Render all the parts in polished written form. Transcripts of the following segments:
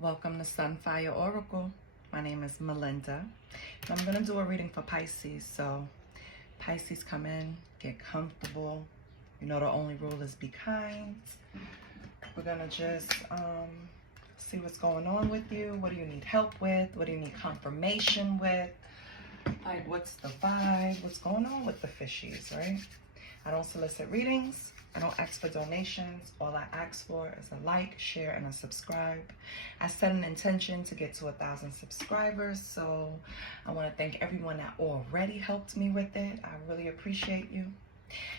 Welcome to Sunfire Oracle. My name is Melinda. And I'm going to do a reading for Pisces. So Pisces, come in, get comfortable. You know the only rule is be kind. We're going to just see what's going on with you. What do you need help with? What do you need confirmation with? Like, what's the vibe? What's going on with the fishies, right? I don't solicit readings. I don't ask for donations. All I ask for is a like, share, and a subscribe. I set an intention to get to 1,000 subscribers, so I want to thank everyone that already helped me with it. I really appreciate you.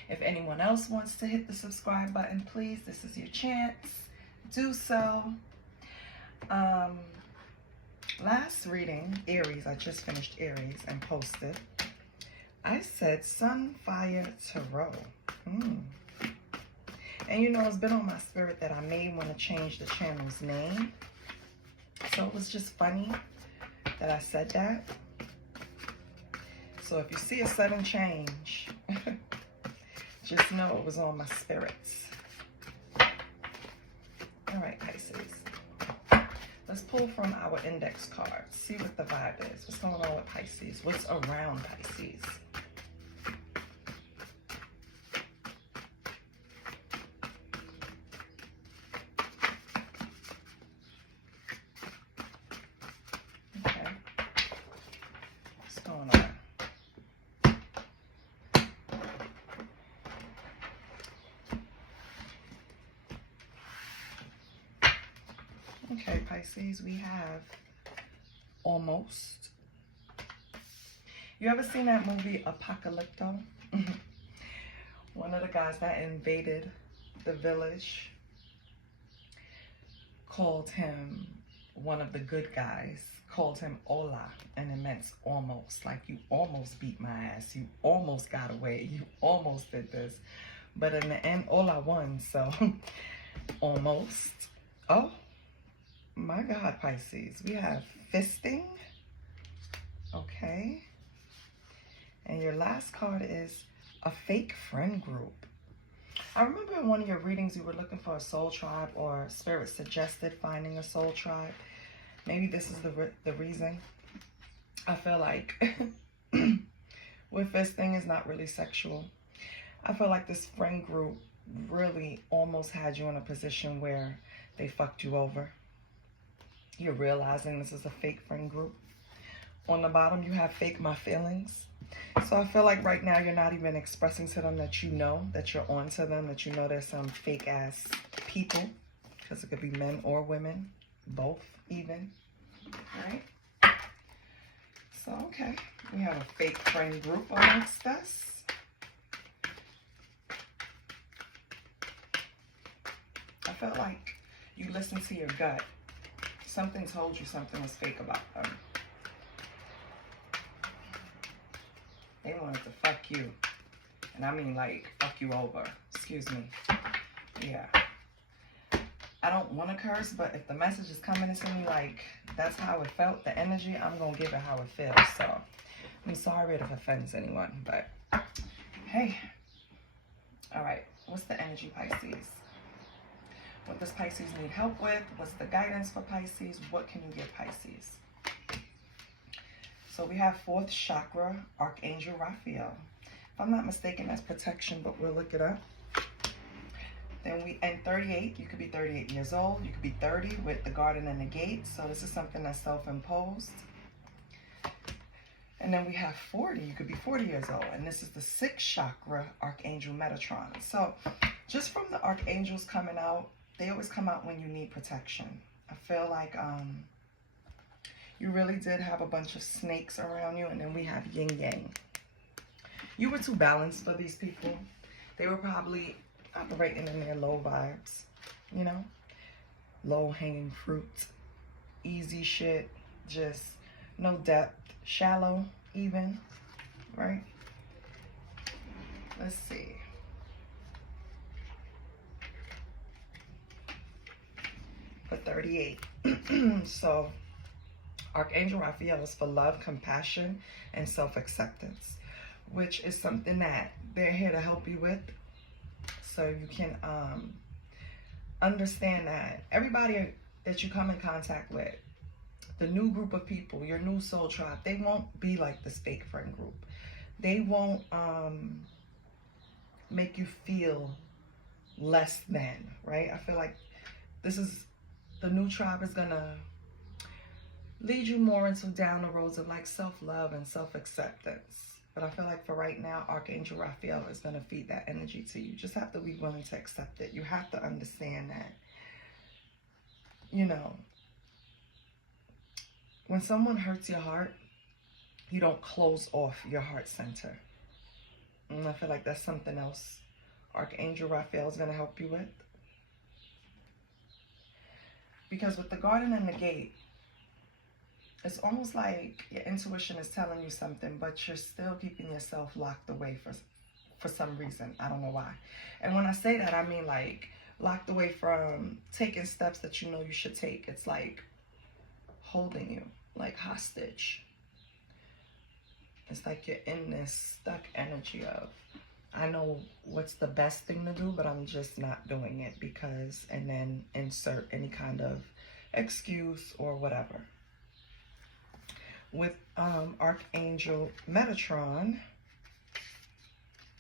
If anyone else wants to hit the subscribe button, please, this is your chance. Do so. Last reading, Aries, I just finished Aries and posted. I said Sunfire Tarot. And you know, it's been on my spirit that I may want to change the channel's name. So it was just funny that I said that. So if you see a sudden change, just know it was on my spirits. All right, Pisces. Let's pull from our index cards. See what the vibe is. What's going on with Pisces? What's around Pisces? Okay, Pisces, we have Almost. You ever seen that movie Apocalypto? One of the guys that invaded the village called him, one of the good guys, called him Ola, and it meant almost, like you almost beat my ass, you almost got away, you almost did this. But in the end, Ola won, so almost. Oh. My God, Pisces, we have fisting, okay, and your last card is a fake friend group. I remember in one of your readings you were looking for a soul tribe, or spirit suggested finding a soul tribe. Maybe this is the reason. I feel like with fisting is not really sexual. I feel like this friend group really almost had you in a position where they fucked you over. You're realizing this is a fake friend group. On the bottom, you have fake my feelings. So I feel like right now you're not even expressing to them that you know, that you're on to them, that you know there's some fake ass people, because it could be men or women, both even, right? So, okay, we have a fake friend group amongst us. I felt like you listen to your gut. Something told you something was fake about them. They wanted to fuck you. And I mean like fuck you over. Excuse me. Yeah. I don't want to curse, but if the message is coming to me like that's how it felt, the energy, I'm going to give it how it feels. So I'm sorry if it offends anyone, but hey. All right. What's the energy, Pisces? What does Pisces need help with? What's the guidance for Pisces? What can you give Pisces? So we have 4th chakra, Archangel Raphael. If I'm not mistaken, that's protection, but we'll look it up. Then we end 38. You could be 38 years old. You could be 30 with the garden and the gate. So this is something that's self-imposed. And then we have 40. You could be 40 years old. And this is the 6th chakra, Archangel Metatron. So just from the archangels coming out, they always come out when you need protection. I feel like you really did have a bunch of snakes around you, and then we have yin yang. You were too balanced for these people. They were probably operating in their low vibes, you know? Low hanging fruit, easy shit, just no depth, shallow even, right? Let's see. For 38. So Archangel Raphael is for love, compassion, and self-acceptance, which is something that they're here to help you with. So you can understand that everybody that you come in contact with, the new group of people, your new soul tribe, they won't be like this fake friend group. They won't make you feel less than, right? I feel like the new tribe is gonna lead you more into down the roads of like self-love and self-acceptance. But I feel like for right now, Archangel Raphael is gonna feed that energy to you. You just have to be willing to accept it. You have to understand that, you know, when someone hurts your heart, you don't close off your heart center. And I feel like that's something else Archangel Raphael is going to help you with. Because with the Garden and the Gate, it's almost like your intuition is telling you something, but you're still keeping yourself locked away for some reason. I don't know why. And when I say that, I mean like locked away from taking steps that you know you should take. It's like holding you like hostage. It's like you're in this stuck energy of, I know what's the best thing to do, but I'm just not doing it because, and then insert any kind of excuse or whatever. With Archangel Metatron,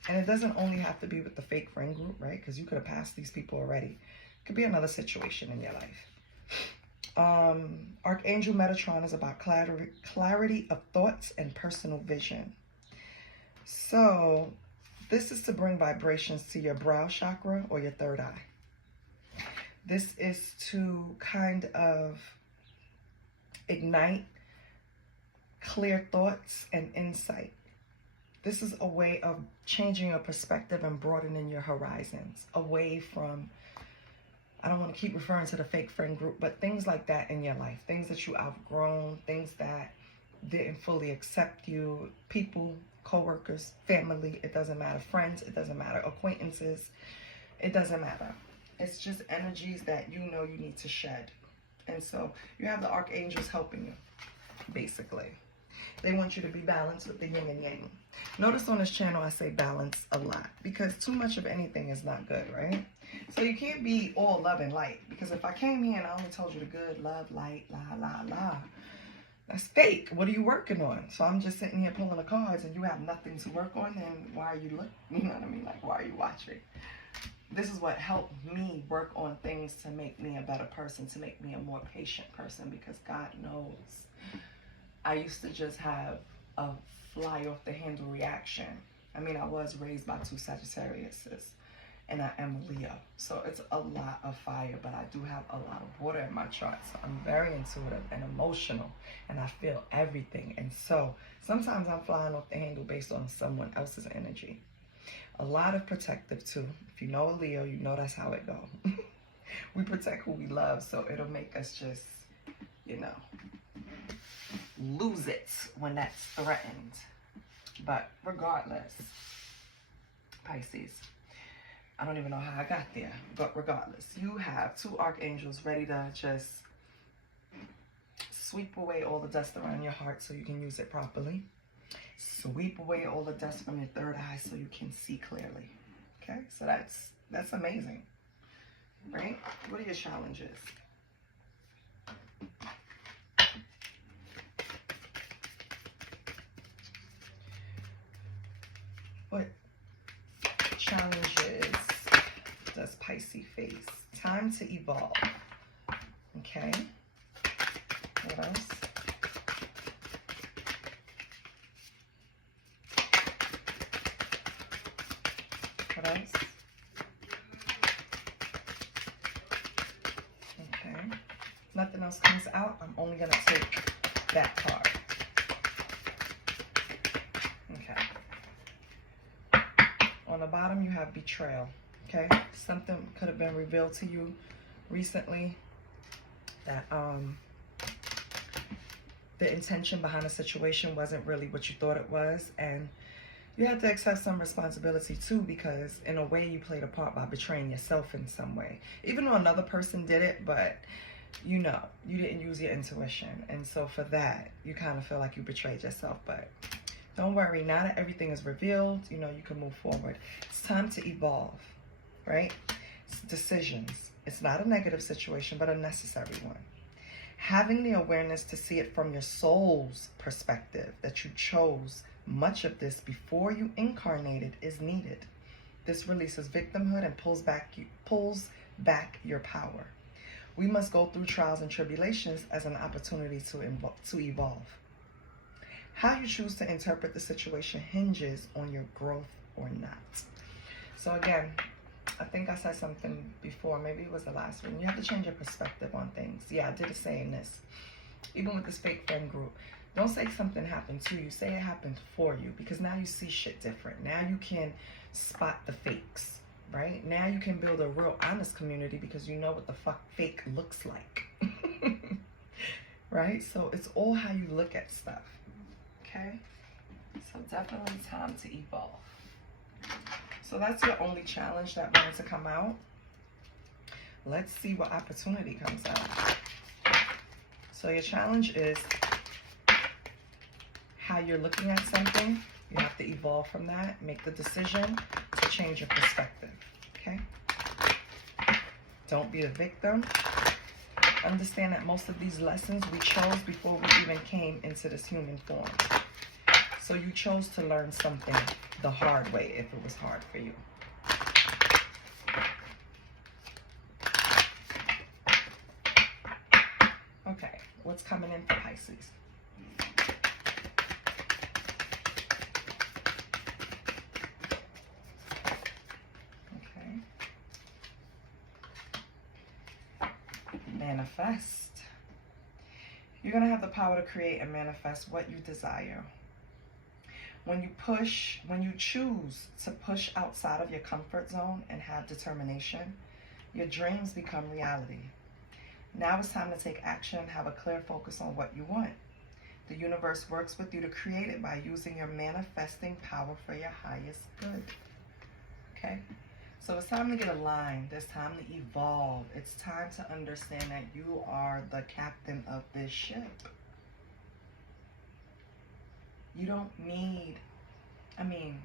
and it doesn't only have to be with the fake friend group, right? Because you could have passed these people already. It could be another situation in your life. Archangel Metatron is about clarity of thoughts and personal vision. So this is to bring vibrations to your brow chakra or your third eye. This is to kind of ignite clear thoughts and insight. This is a way of changing your perspective and broadening your horizons away from, I don't want to keep referring to the fake friend group, but things like that in your life. Things that you outgrown, things that didn't fully accept you, people, co-workers, family, it doesn't matter. Friends, it doesn't matter. Acquaintances, it doesn't matter. It's just energies that you know you need to shed. And so you have the archangels helping you, basically. They want you to be balanced with the yin and yang. Notice on this channel I say balance a lot because too much of anything is not good, right? So you can't be all love and light, because if I came here and I only told you the good, love, light, la, la, la, that's fake. What are you working on? So I'm just sitting here pulling the cards and you have nothing to work on, then why are you looking? You know what I mean? Like, why are you watching? This is what helped me work on things to make me a better person, to make me a more patient person, because God knows I used to just have a fly off the handle reaction. I mean, I was raised by 2 Sagittariuses and I am a Leo. So it's a lot of fire, but I do have a lot of water in my chart. So I'm very intuitive and emotional and I feel everything. And so sometimes I'm flying off the handle based on someone else's energy. A lot of protective too. If you know a Leo, you know that's how it goes. We protect who we love, so it'll make us just, you know, lose it when that's threatened. But regardless, Pisces, I don't even know how I got there, but regardless, you have 2 archangels ready to just sweep away all the dust around your heart so you can use it properly. Sweep away all the dust from your third eye so you can see clearly. Okay, so that's amazing, right? What are your challenges? What challenges does Pisces face? Time to evolve. Okay. What else? What else? Okay. Nothing else comes out. I'm only going to take that card. Okay. On the bottom, you have betrayal. Okay. Something could have been revealed to you recently that the intention behind the situation wasn't really what you thought it was, and you have to accept some responsibility too, because in a way you played a part by betraying yourself in some way. Even though another person did it, but you know, you didn't use your intuition. And so for that, you kind of feel like you betrayed yourself. But don't worry, now that everything is revealed, you know, you can move forward. It's time to evolve, right? It's decisions. It's not a negative situation, but a necessary one. Having the awareness to see it from your soul's perspective, that you chose much of this before you incarnated, is needed. This releases victimhood and pulls back your power. We must go through trials and tribulations as an opportunity to evolve. How you choose to interpret the situation hinges on your growth or not. So again, I think I said something before, maybe it was the last one. You have to change your perspective on things. Yeah, I did say in this. Even with this fake friend group, don't say something happened to you. Say it happened for you, because now you see shit different. Now you can spot the fakes, right? Now you can build a real honest community because you know what the fuck fake looks like. Right? So it's all how you look at stuff. Okay? So definitely time to evolve. So that's your only challenge that wanted to come out. Let's see what opportunity comes out. So your challenge is how you're looking at something. You have to evolve from that. Make the decision to change your perspective. Okay? Don't be a victim. Understand that most of these lessons we chose before we even came into this human form. So you chose to learn something the hard way if it was hard for you. Okay, what's coming in for Pisces? Okay. Manifest. You're going to have the power to create and manifest what you desire. When you choose to push outside of your comfort zone and have determination, your dreams become reality. Now it's time to take action, have a clear focus on what you want. The universe works with you to create it by using your manifesting power for your highest good. Okay? So it's time to get aligned. It's time to evolve. It's time to understand that you are the captain of this ship. You don't need, I'm going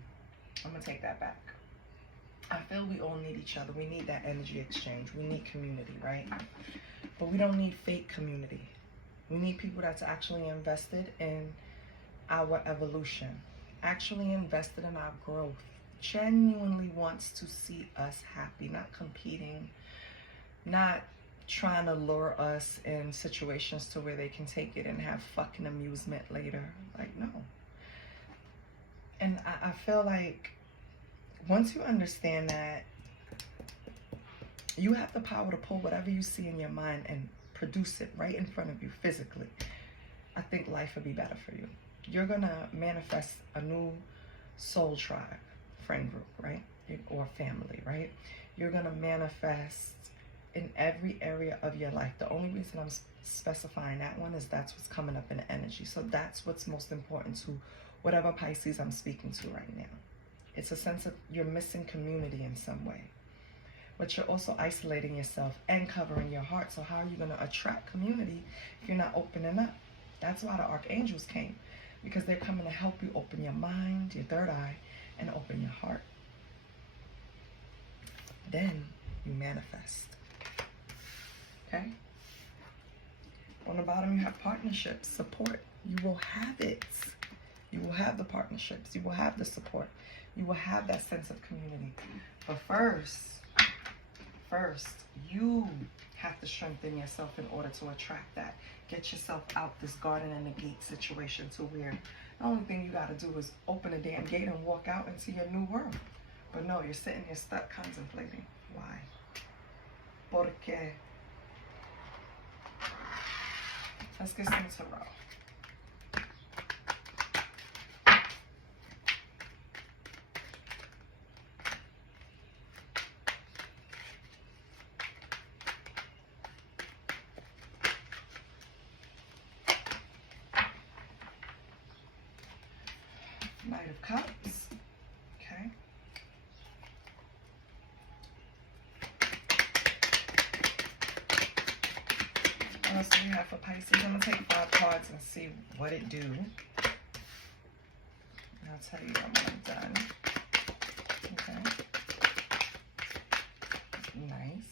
to take that back. I feel we all need each other. We need that energy exchange. We need community, right? But we don't need fake community. We need people that's actually invested in our evolution, actually invested in our growth, genuinely wants to see us happy, not competing, not trying to lure us in situations to where they can take it and have fucking amusement later. Like, no. And I feel like once you understand that, you have the power to pull whatever you see in your mind and produce it right in front of you physically. I think life would be better for you. You're going to manifest a new soul tribe, friend group, right? Or family, right? You're going to manifest in every area of your life. The only reason I'm specifying that one is that's what's coming up in the energy. So that's what's most important to whatever Pisces I'm speaking to right now. It's a sense of you're missing community in some way. But you're also isolating yourself and covering your heart. So how are you going to attract community if you're not opening up? That's why the archangels came. Because they're coming to help you open your mind, your third eye, and open your heart. Then you manifest. Okay? On the bottom, you have partnerships, support. You will have it. You will have the partnerships. You will have the support. You will have that sense of community. But first, you have to strengthen yourself in order to attract that. Get yourself out this garden and the gate situation to where the only thing you got to do is open the damn gate and walk out into your new world. But no, you're sitting here stuck contemplating. Why? Porque? Let's get some tarot. Knight of Cups. Okay. What else do we have for Pisces? I'm going to take 5 cards and see what it do. And I'll tell you when I'm done. Okay. Nice.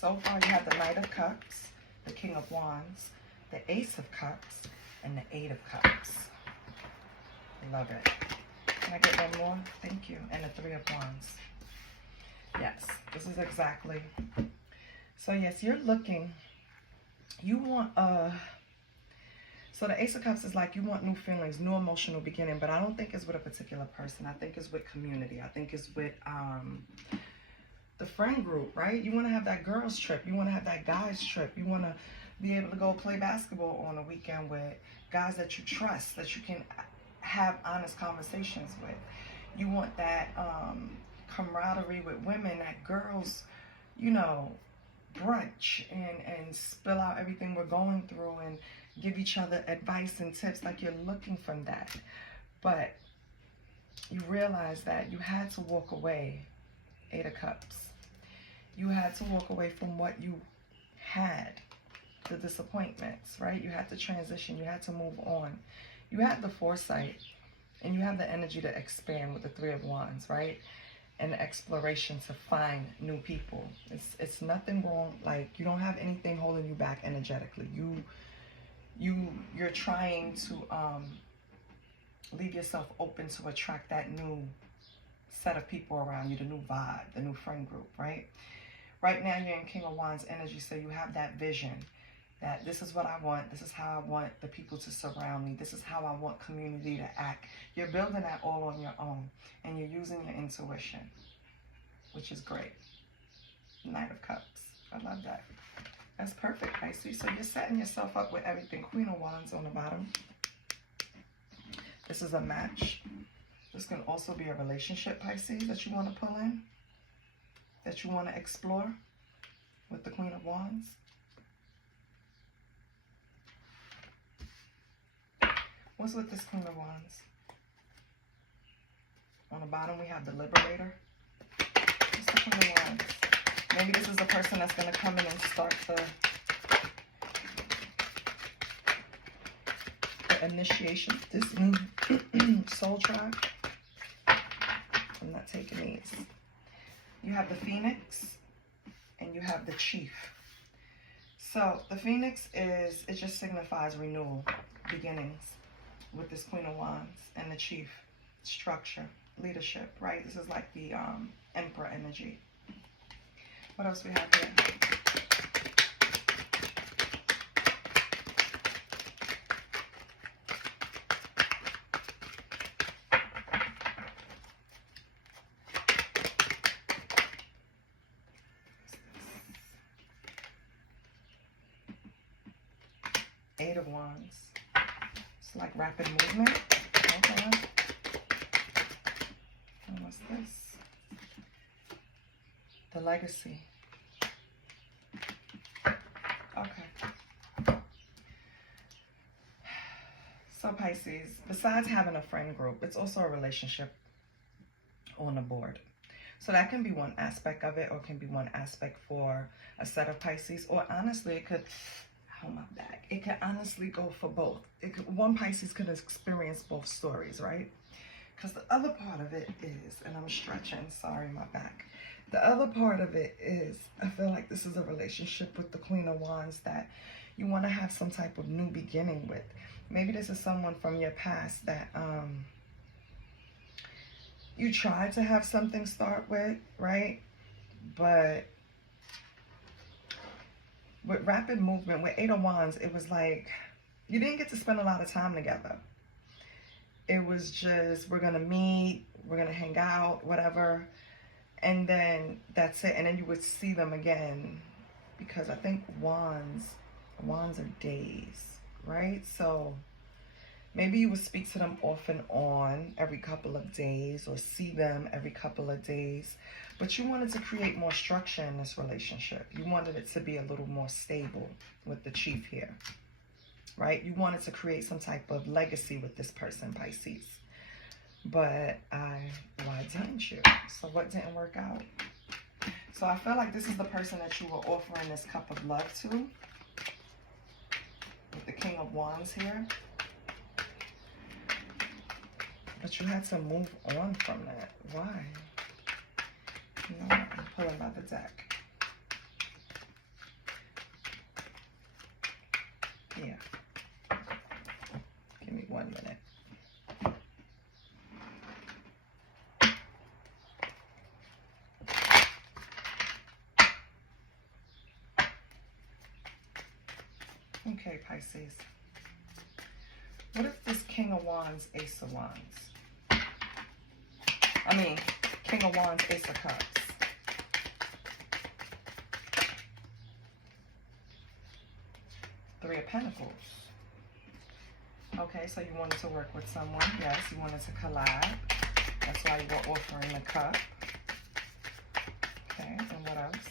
So far, you have the Knight of Cups, the King of Wands, the Ace of Cups, and the Eight of Cups. Love it. Can I get one more? Thank you. And the Three of Wands. Yes, this is exactly. So yes, you're looking. You want so the Ace of Cups is like you want new feelings, new emotional beginning, but I don't think it's with a particular person. I think it's with community. I think it's with the friend group, right? You want to have that girls trip. You want to have that guys trip. You want to be able to go play basketball on a weekend with guys that you trust, that you can have honest conversations with. You want that camaraderie with women, that girls, you know, brunch and spill out everything we're going through and give each other advice and tips, like you're looking from that. But you realize that you had to walk away. Eight of Cups. You had to walk away from what you had, the disappointments, right? You had to transition. You had to move on. You had the foresight, and you have the energy to expand with the Three of Wands, right? And the exploration to find new people. It's nothing wrong. Like, you don't have anything holding you back energetically. You're trying to leave yourself open to attract that new set of people around you, the new vibe, the new friend group, right? Right now you're in King of Wands energy, so you have that vision that this is what I want, this is how I want the people to surround me, this is how I want community to act. You're building that all on your own, and you're using your intuition, which is great. Knight of Cups. I love that. That's perfect, Pisces. So you're setting yourself up with everything. Queen of Wands on the bottom. This is a match. This can also be a relationship, Pisces, that you want to pull in, that you want to explore with the Queen of Wands. What's with this Queen of Wands? On the bottom, we have the Liberator. What's the Queen of Wands? Maybe this is a person that's going to come in and start the initiation, this new soul tribe. I'm not taking these. You have the Phoenix and you have the Chief. So the Phoenix is, it just signifies renewal, beginnings with this Queen of Wands, and the Chief, structure, leadership, right? This is like the Emperor energy. What else we have here? Eight of Wands. It's like rapid movement. Okay. And what's this? The Legacy. Okay. So Pisces, besides having a friend group, it's also a relationship on the board. So that can be one aspect of it, or can be one aspect for a set of Pisces, or honestly, it could, hold my back, it could honestly go for both. One Pisces could experience both stories, right? Because the other part of it is, and I'm stretching, sorry, my back. The other part of it is, I feel like this is a relationship with the Queen of Wands that you want to have some type of new beginning with. Maybe this is someone from your past that you tried to have something start with, right? But with rapid movement, with Eight of Wands, it was like you didn't get to spend a lot of time together. It was just, we're going to meet, we're going to hang out, whatever. And then that's it. And then you would see them again, because I think wands are days, right? So maybe you would speak to them off and on every couple of days, or see them every couple of days. But you wanted to create more structure in this relationship. You wanted it to be a little more stable with the Chief here, right? You wanted to create some type of legacy with this person, Pisces. But why didn't you? So what didn't work out? So I feel like this is the person that you were offering this cup of love to, with the King of Wands here. But you had to move on from that. Why? You know what? I'm pulling out the deck. Yeah. Give me 1 minute. Okay, Pisces. What if this King of Wands, Ace of Wands? I mean, King of Wands, Ace of Cups. Three of Pentacles. Okay, so you wanted to work with someone. Yes, you wanted to collab. That's why you were offering the cup. Okay, and what else?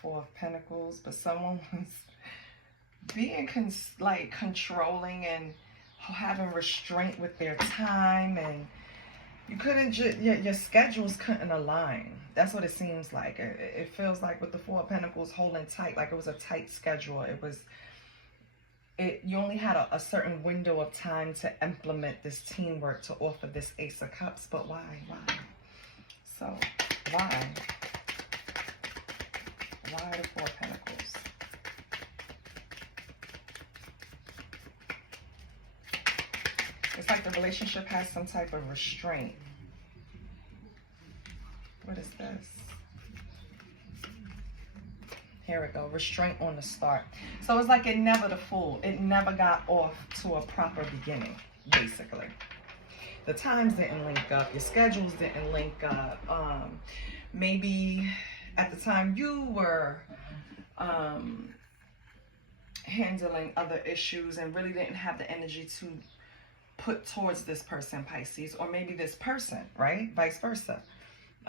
Four of Pentacles, but someone was being controlling and having restraint with their time, and you couldn't your schedules couldn't align. That's what it seems like. It feels like with the Four of Pentacles holding tight, like it was a tight schedule. You only had a certain window of time to implement this teamwork to offer this Ace of Cups. But why? So why? Why the Four of Pentacles? It's like the relationship has some type of restraint. What is this? Here we go. Restraint on the start. So it's like it never got off to a proper beginning, basically. The times didn't link up. Your schedules didn't link up. Maybe at the time you were handling other issues and really didn't have the energy to put towards this person, Pisces, or maybe this person, right? Vice versa.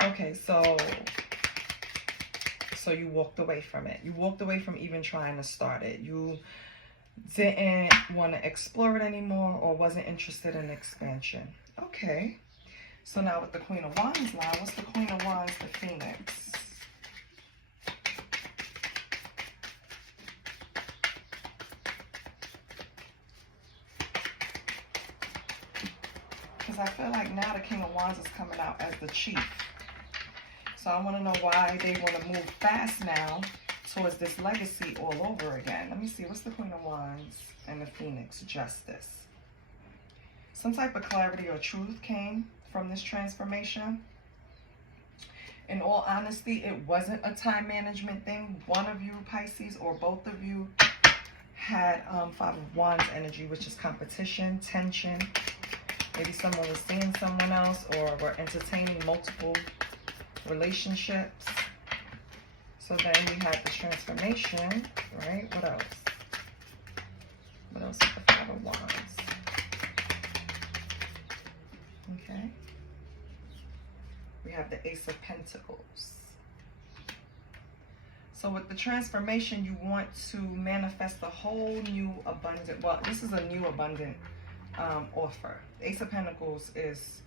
Okay, so you walked away from it. You walked away from even trying to start it. You didn't want to explore it anymore or wasn't interested in expansion. Okay. So now with the Queen of Wands now, what's the Queen of Wands, the Phoenix? Because I feel like now the King of Wands is coming out as the chief. So I want to know why they want to move fast now towards this legacy all over again. Let me see. What's the Queen of Wands and the Phoenix? Justice. Some type of clarity or truth came from this transformation. In all honesty, it wasn't a time management thing. One of you, Pisces, or both of you had Five of Wands energy, which is competition, tension. Maybe someone was seeing someone else or were entertaining multiple relationships. So then we had this transformation, right? What else? What else is the Five of Wands? Okay. We have the Ace of Pentacles. So with the transformation, you want to manifest a whole new abundant, well, this is a new abundant offer. Ace of Pentacles is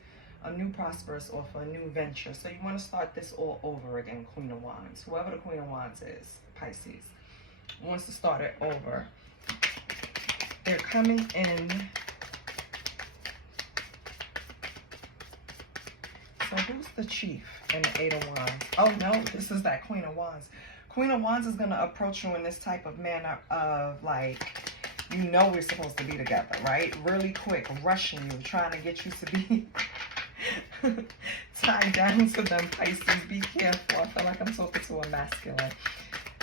a new prosperous offer, a new venture. So you want to start this all over again, Queen of Wands. Whoever the Queen of Wands is, Pisces, wants to start it over. They're coming in. So who's the chief in the Eight of Wands? Oh no, this is that Queen of Wands. Queen of Wands is going to approach you in this type of manner of like, you know we're supposed to be together, right? Really quick, rushing you, trying to get you to be tied down to them, Pisces. Be careful. I feel like I'm talking to a masculine.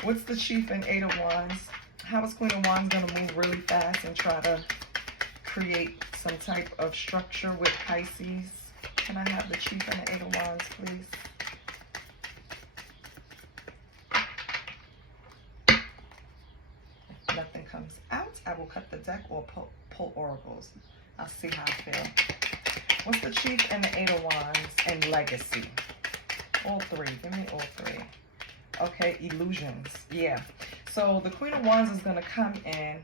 What's the chief in Eight of Wands? How is Queen of Wands going to move really fast and try to create some type of structure with Pisces? Can I have the chief and the Eight of Wands, please? If nothing comes out, I will cut the deck or pull oracles. I'll see how I feel. What's the chief and the Eight of Wands and legacy? All three. Give me all three. Okay, illusions. Yeah. So the Queen of Wands is going to come in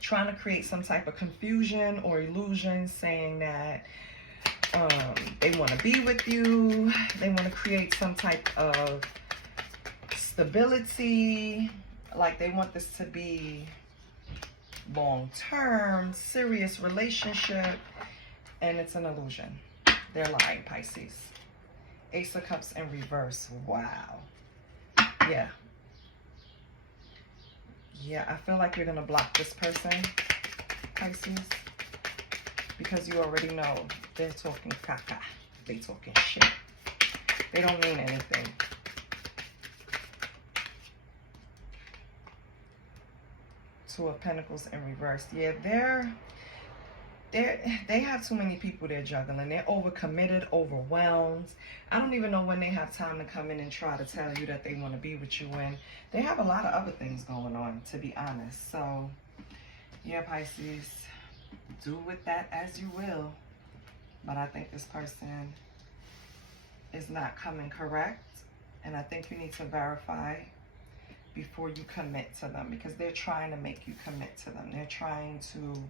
trying to create some type of confusion or illusion, saying that they want to be with you. They want to create some type of stability. Like they want this to be long-term, serious relationship. And it's an illusion. They're lying, Pisces. Ace of Cups in reverse. Wow. Yeah. Yeah, I feel like you're going to block this person, Pisces, because you already know they're talking caca. They talking shit. They don't mean anything. Two of Pentacles in reverse. Yeah, they have too many people they're juggling. They're overcommitted, overwhelmed. I don't even know when they have time to come in and try to tell you that they want to be with you when they have a lot of other things going on, to be honest. So, yeah, Pisces, do with that as you will. But I think this person is not coming correct. And I think you need to verify before you commit to them, because they're trying to make you commit to them. They're trying to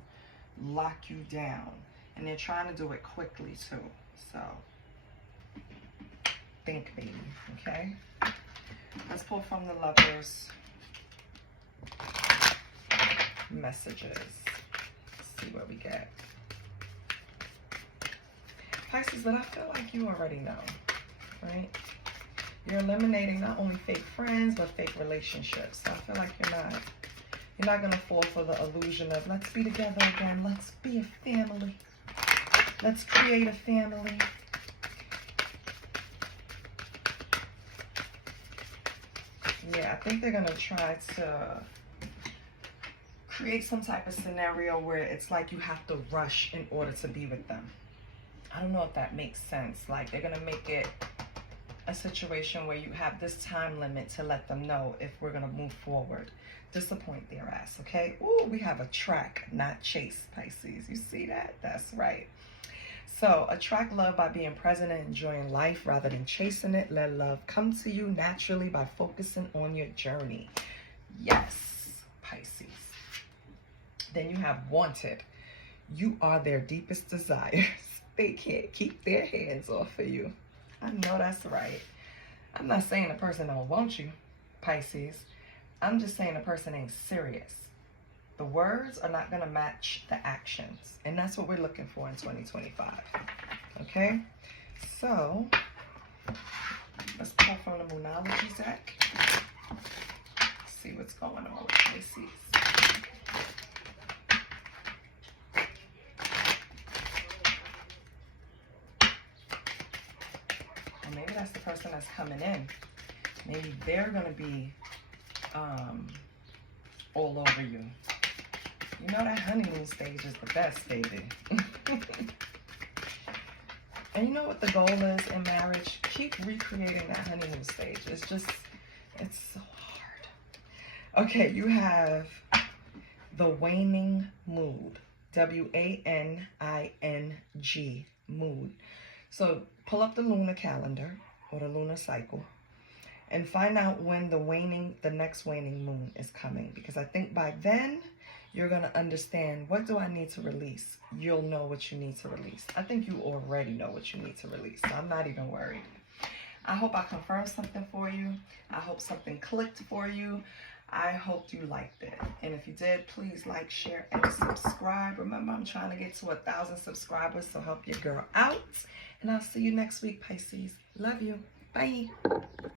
lock you down, and they're trying to do it quickly too. So think, baby. Okay, let's pull from the Lovers messages. See what we get, Pisces. But I feel like you already know, right? You're eliminating not only fake friends but fake relationships. So I feel like you're not gonna fall for the illusion of let's be together again, let's be a family, let's create a family. Yeah, I think they're gonna try to create some type of scenario where it's like you have to rush in order to be with them. I don't know if that makes sense. Like, they're gonna make it a situation where you have this time limit to let them know if we're gonna move forward. Disappoint their ass, okay? Ooh, we have attract, not chase, Pisces. You see that? That's right. So attract love by being present and enjoying life rather than chasing it. Let love come to you naturally by focusing on your journey. Yes, Pisces. Then you have wanted. You are their deepest desires. They can't keep their hands off of you. I know that's right. I'm not saying the person don't want you, Pisces. I'm just saying the person ain't serious. The words are not going to match the actions. And that's what we're looking for in 2025. Okay? So, let's pull from the Moonology deck. See what's going on with Pisces. And maybe that's the person that's coming in. Maybe they're going to be all over you. You know that honeymoon stage is the best, baby. And you know what the goal is in marriage? Keep recreating that honeymoon stage. It's so hard. Okay, you have the waning mood. W-A-N-I-N-G, mood. So pull up the lunar calendar or the lunar cycle and find out when the next waning moon is coming. Because I think by then, you're going to understand, what do I need to release? You'll know what you need to release. I think you already know what you need to release, so I'm not even worried. I hope I confirmed something for you. I hope something clicked for you. I hope you liked it. And if you did, please like, share, and subscribe. Remember, I'm trying to get to 1,000 subscribers, so help your girl out. And I'll see you next week, Pisces. Love you. Bye.